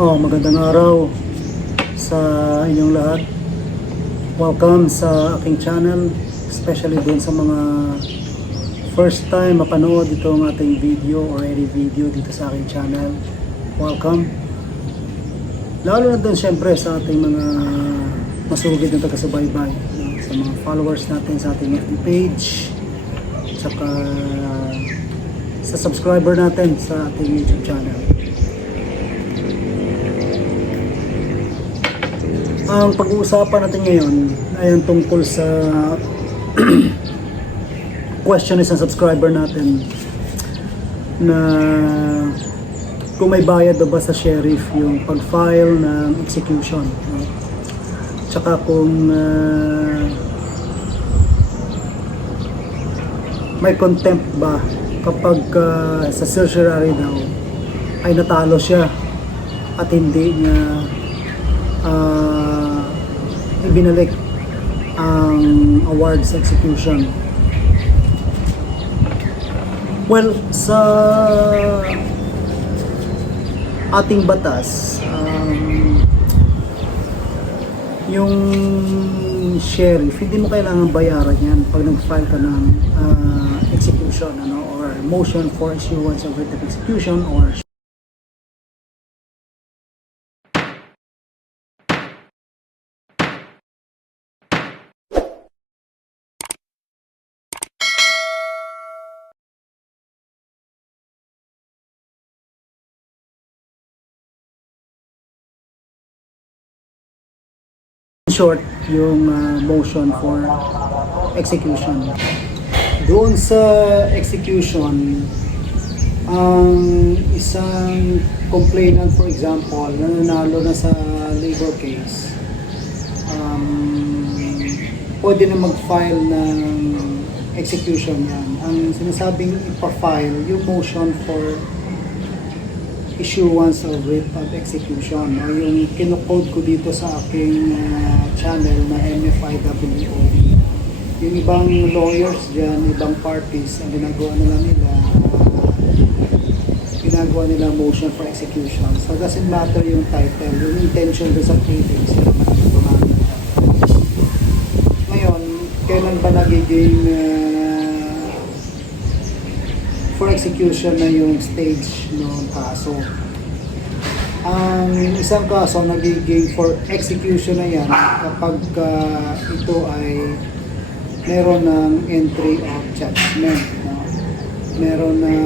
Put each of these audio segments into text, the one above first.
Magandang araw sa inyong lahat. Welcome sa aking channel, especially dun sa mga first time mapanood itong ating video or any video dito sa aking channel. Welcome. Lalo na dun syempre sa ating mga masugid na taga-subaybay, sa mga followers natin sa ating FB page, saka sa subscriber natin sa ating YouTube channel. Ang pag-uusapan natin ngayon ay ang tungkol sa question is ng subscriber natin na kung may bayad ba sa sheriff yung pag-file ng execution, no? Tsaka kung may contempt ba kapag sa certiorari daw ay natalo siya at hindi niya ibinalik ang award sa execution. Well, sa ating batas, yung sheriff, hindi mo kailangan bayaran yan pag nag-file ka ng execution, or motion for issuance of writ of execution or short yung motion for execution. Doon sa execution, ang isang complainant, for example, na nanalo na sa labor case, pwede na mag-file ng execution yan. Ang sinasabing ipa-file yung motion for issuance of writ of execution, yung kinocode ko dito sa aking channel na MFIWO. Yung ibang lawyers dyan, ibang parties, ang ginagawa nila motion for execution. So doesn't matter yung title, yung intention doon sa pleadings. Ngayon, kailan ba nagiging for execution na yung stage ng kaso? Ang isang kaso nagiging for execution na yan kapag ito ay meron ng entry of judgment, no? Meron ng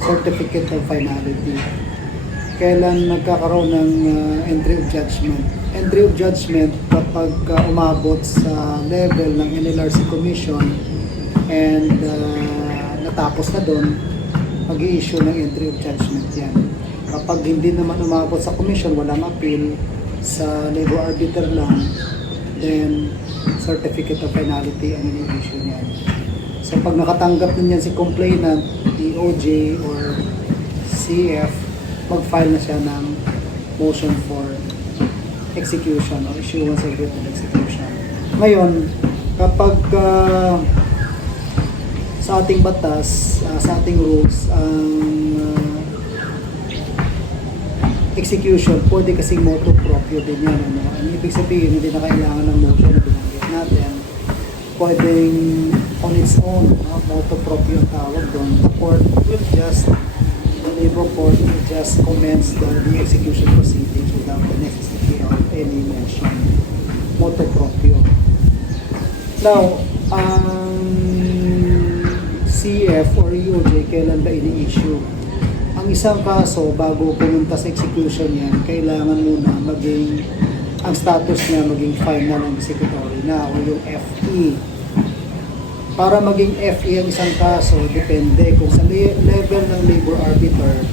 certificate of finality. Kailan nagkakaroon ng entry of judgment? Entry of judgment kapag umabot sa level ng NLRC Commission and natapos na doon, mag-i-issue ng entry of judgment yan. Kapag hindi naman umabot sa commission, walang appeal, sa labor arbiter lang, then certificate of finality ang i-issue niyan. So pag nakatanggap din yan si complainant, DOJ or CF, mag-file na siya ng motion for execution or issuance of writ of execution. Ngayon, kapag sa ating batas, sa ating rules, ang execution, pwede kasing motu proprio din yan. Ang ibig sabihin, hindi na kailangan ng motion na binanggit natin. Pwedeng on its own, motu proprio ang tawag doon. The court will just, the labor court will just commence the execution proceedings without the necessity of any mention. Motu proprio. Now, CF or EOJ, kailan ba ini-issue? Ang isang kaso, bago pumunta sa execution yan, kailangan muna maging, ang status niya maging final and executory na, o yung FE. Para maging FE ang isang kaso, depende kung sa level ng labor arbiter,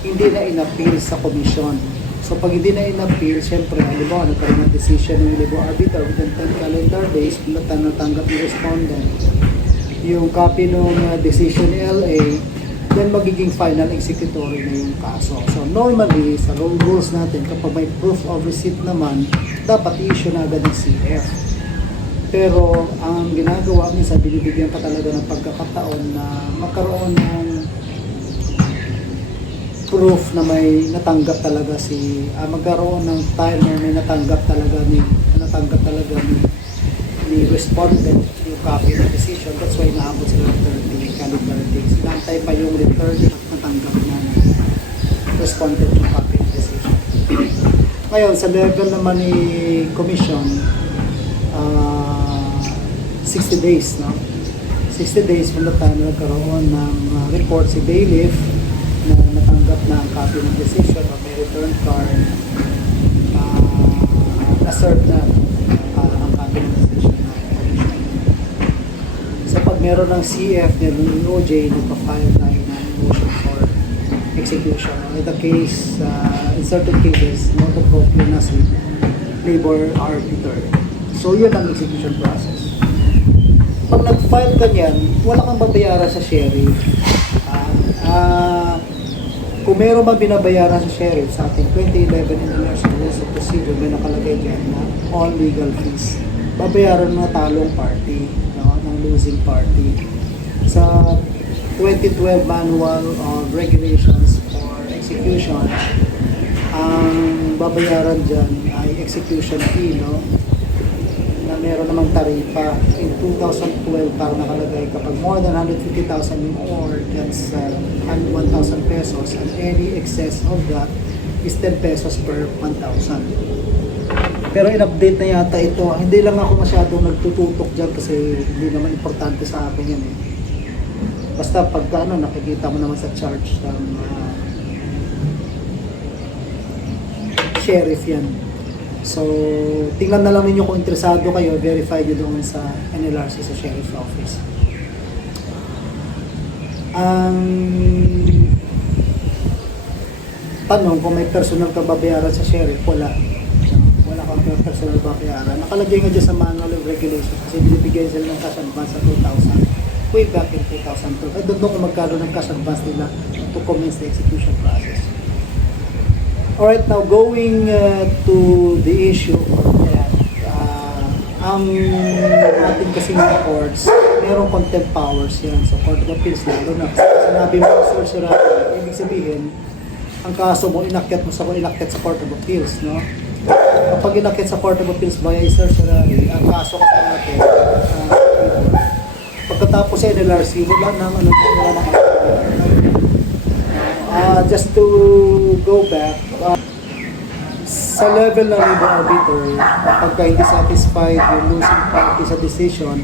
hindi na in-appeal sa commission. So pag hindi na in-appeal, syempre, halimbawa, nagkaroon ng decision ng labor arbiter within 10 calendar days, natanggap yung respondent yung copy ng decision LA, then magiging final executory na yung kaso. So normally, sa rules natin, kapag may proof of receipt naman, dapat i-issue na agad ng CF. Pero ang ginagawa minsan, binibigyan pa talaga ng pagkakataon na magkaroon ng proof na may natanggap talaga magkaroon ng time na may natanggap talaga ni respondent yung copy ng decision. That's why naabot sila ng 30 calendar days. Inaantay pa yung return at natanggap na respondent yung copy ng decision. Ngayon, sa level naman ni commission, 60 days, no? 60 days from the time na nagkaroon ng report si bailiff na natanggap na ang copy ng decision o may return card, na-serve na ang copy ng decision. So pag meron ng CF ng OJ, nagpa-file tayo ng motion for execution. In the case, in certain cases, motu proprio na si labor arbiter. So yun ang execution process. Pag nag-file ka niyan, wala kang babayaran sa sheriff. Kung meron ba binabayaran sa sheriff sa ating 2011 International Rules of Procedure, may nakalagay dyan na all legal fees. Babayaran ng talong party, no, ng losing party. Sa 2012 Manual of Regulations for Execution, ang babayaran dyan ay execution fee, no, na meron namang taripa. In 2012, parang nakalagay kapag more than 150,000 yung award, that's 1,000 pesos, and any excess of that is 10 pesos per 1,000. Pero in-update na yata ito. Hindi lang ako masyadong nagtututok dyan kasi hindi naman importante sa akin yan eh. Basta pagka nakikita mo naman sa charge ng sheriff yan. So, tingnan na lang ninyo kung interesado kayo, verify nyo doon sa NLRC sa Sheriff's Office. Ang tanong kung may personal ka babayaran sa Sheriff, wala. Wala kang personal babayaran. Nakalagay nga dyan sa Manual of Regulations kasi binibigyan sila ng cash advance sa 2,000. Way back in 2012. I don't know kung magkano ng cash advance nila to commence the execution process. Alright, now going to the issue, ang ating kasing courts, merong contempt powers yan sa Court of Appeals, lalo na sinabi mo, sorcerer, ibig sabihin, ang kaso mo, inakyat sa Court of Appeals, no? Kapag inakyat sa Court of Appeals via sorcerer, ang kaso ka sa atin, pagkatapos sa NLRC, wala nang just to go back, sa level ng labor arbiter, pagka hindi satisfied yung losing party sa decision,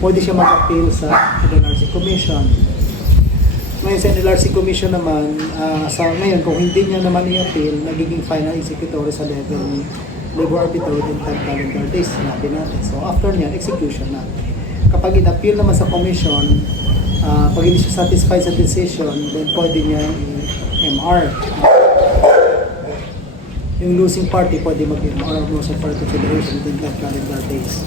pwede siya mag-appeal sa NLRC Commission. Ngayon sa NLRC Commission naman, sa ngayon kung hindi niya naman i-appeal, nagiging final executory sa level ni labor arbiter within 10 calendar days, sinabi natin. So after niyan, execution na. Kapag in-appeal naman sa commission, pag hindi siya satisfied sa decision, then pwede niya i-MR. Yung losing party pwede mag-MR motion for consideration within 10 calendar days.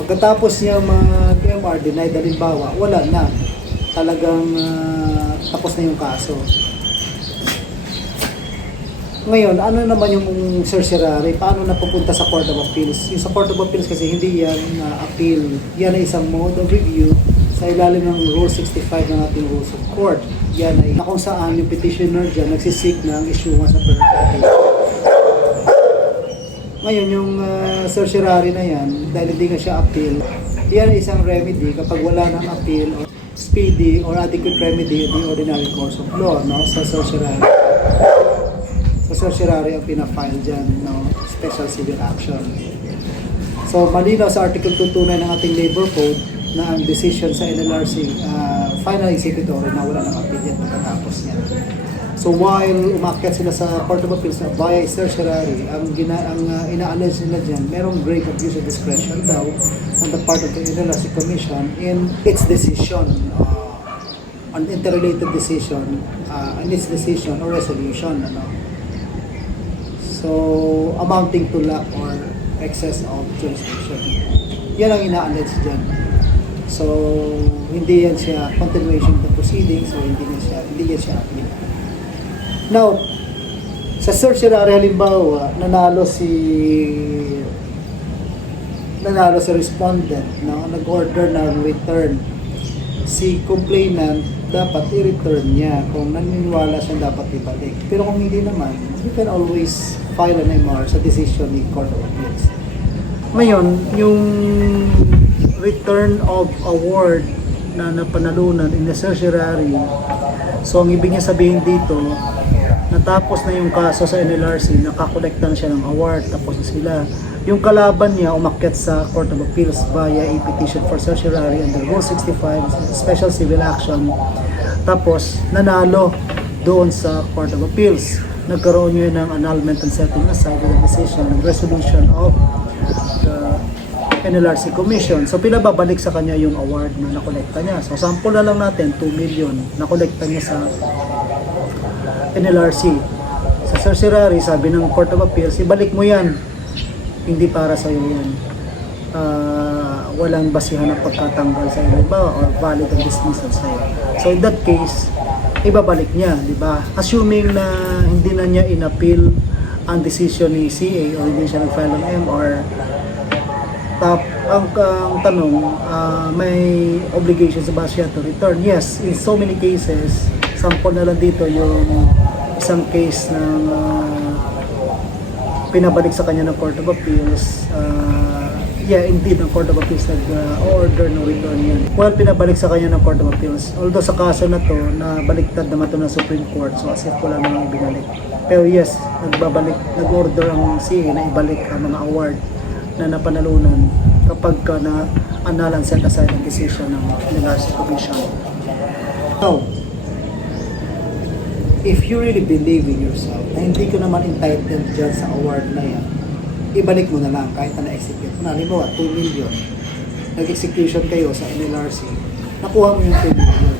Pagkatapos niya mag-MR, denied, halimbawa, wala na. Talagang tapos na yung kaso. Ngayon, ano naman yung certiorari? Paano napupunta sa Court of Appeals? Yung sa Court of Appeals kasi hindi yan appeal. Yan ay isang mode of review sa ilalim ng Rule 65 ng ating Rules of Court. Yan ay kung saan yung petitioner dyan nagsisik ng issuance sa prerogative. Ngayon, yung certiorari na yan, dahil hindi nga siya appeal, yan ay isang remedy kapag wala ng appeal or speedy or adequate remedy in the ordinary course of law, no? Sa certiorari. Sa certiorari ang pinafile dyan, no? Special civil action. So, malinaw sa Article 229 ng ating Labor Code na ang decision sa NLRC, final executory na wala ng appeal yan pagkatapos niya. So while umakyat sila sa Court of Appeals na via certiorari, ang ina-allege nila dyan, merong grave abuse of discretion daw on the part of the NLRC Commission in its decision, an interrelated decision, in its decision or resolution. Ano? So, amounting to lack or excess of jurisdiction. Yan ang ina-allege dyan. So, hindi yan siya continuation of the proceedings, so hindi yan siya appeal. Now, sa certiorari halimbawa, nanalo si respondent, no? Nag-order ng return. Si complainant dapat i-return niya. Kung naniniwala siya, dapat ibalik. Pero kung hindi naman, you can always file an MR sa decision ni Court of Appeals. Ngayon, yung return of award na napanalunan in the certiorari, so ang ibig niya sabihin dito, natapos na yung kaso sa NLRC, nakakolekta na siya ng award, tapos na sila. Yung kalaban niya umakyat sa Court of Appeals via a petition for certiorari under Rule 65, Special Civil Action. Tapos, nanalo doon sa Court of Appeals. Nagkaroon yun ng annulment and setting aside with a decision and resolution of the NLRC Commission. So, pinababalik sa kanya yung award na nakolekta niya. So, sample na lang natin, 2 million nakolekta niya sa NLRC. Sa certiorari, sabi ng Court of Appeals, ibalik mo yan. Hindi para sa iyo yan. Walang basihan ng pagkatanggal sa iyo, ba? Or valid ang dismissal sa iyo. So in that case, ibabalik niya, di ba? Assuming na hindi na niya in-appeal ang decision ni CA o hindi siya nag-file ng MR, ang tanong, may obligations ba siya to return? Yes, in so many cases, sample na lang dito yung isang case ng pinabalik sa kanya ng Court of Appeals. Indeed, ang Court of Appeals nag-order ng return yan. Well, pinabalik sa kanya ng Court of Appeals. Although sa kaso na to, nabaliktad naman to ng Supreme Court, so as if wala namang binalik. Pero yes, nag-order ang CA na ibalik ang mga award na napanalunan kapag na annul and set aside ang decision ng NLRC Commission. So, if you really believe in yourself na hindi ka naman entitled dyan sa award na yan, ibalik mo na lang kahit na na-execute. Halimbawa, 2 million. Nag-execution kayo sa NLRC. Nakuha mo yung 2 million.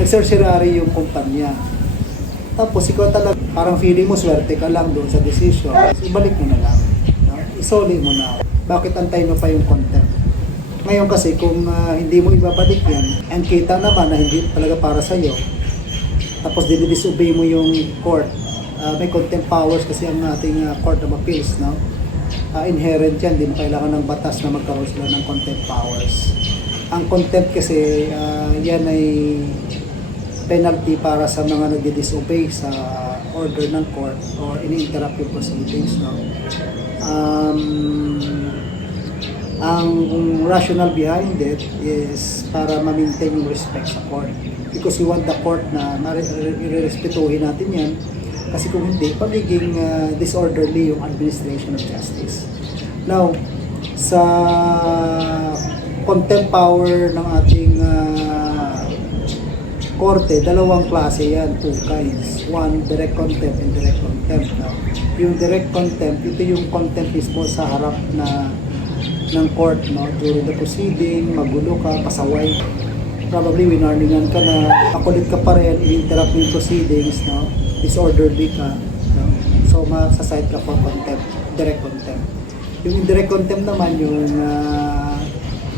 Nag-certiorari yung kumpanya. Tapos ikaw talaga, parang feeling mo swerte ka lang doon sa decision. So, ibalik mo na lang. No? Isoli mo na. Bakit antay mo pa yung contempt? Ngayon kasi kung hindi mo ibabalik yan, and kita naman na hindi talaga para sa'yo, tapos disobey mo yung court, may contempt powers kasi ang ating Court of Appeals, no? Inherent yan, din kailangan ng batas na magkaroon sila ng contempt powers. Ang contempt kasi, yan ay penalty para sa mga nagdi-disobey sa order ng court or ini-interrupt yung proceedings, no? Ang rationale behind it is para ma-maintain yung respect sa court. Because we want the court na i-respetuhin natin yan. Kasi kung hindi, pagiging disorderly yung administration of justice. Now, sa contempt power ng ating korte, dalawang klase yan, 2 kinds. One, direct contempt and direct contempt. Now, yung direct contempt, ito yung contempt mismo sa harap ng court, no? During the proceeding, magulo ka, pasaway. Probably winarningan ka na makulit ka pa rin, i-interrupt yung proceedings, no? Disorderly ka, no? So masaside ka for contempt, direct contempt. Yung indirect contempt naman yung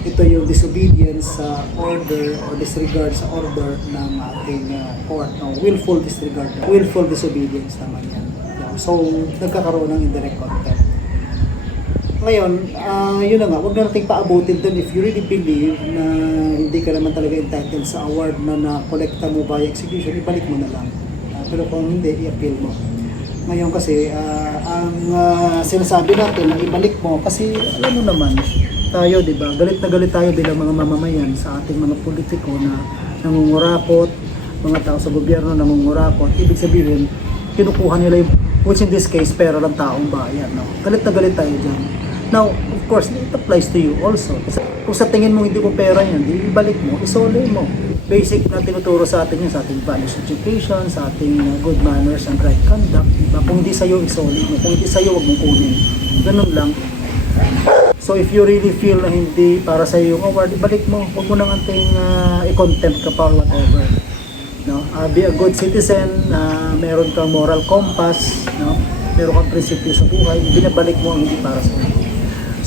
ito yung disobedience sa order or disregard sa order ng ating court, no? Willful disregard, willful disobedience naman yan, no? So nagkakaroon ng indirect contempt. Ngayon, yun na nga, huwag na natin paabutin doon if you really believe na hindi ka naman talaga entitled sa award na na-collecta mo by execution, ibalik mo na lang. Pero kung hindi, i-appeal mo. Ngayon kasi, ang sinasabi natin na ibalik mo kasi alam mo naman, tayo, di ba? Galit na galit tayo bilang mga mamamayan sa ating mga politiko na nangungurakot, mga tao sa gobyerno nangungurakot. Ibig sabihin, kinukuha nila yung, which in this case, pera ng taong bayan. No? Galit na galit tayo dyan. Now, of course, it applies to you also. Kung sa tingin mo hindi mo pera yan, ibalik mo, isole mo. Basic na tinuturo sa atin yun, sa ating values education, sa ating good manners and right conduct. Diba? Kung hindi sa'yo, isole mo. Kung hindi sa'yo, huwag mong kunin. Ganun lang. So if you really feel na hindi para sa'yo yung award, ibalik mo. Huwag mo nang anting i-contempt ka pa or whatever. No? Be a good citizen, meron kang moral compass, no? Meron kang prinsipyo sa buhay, binabalik mo ang hindi para sa'yo.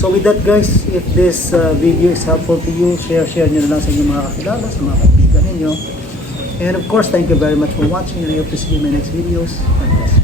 So with that guys, if this video is helpful to you, share nyo na lang sa inyong mga kakilala, sa mga kaibigan ninyo. And of course, thank you very much for watching and I hope to see you in my next videos. God bless.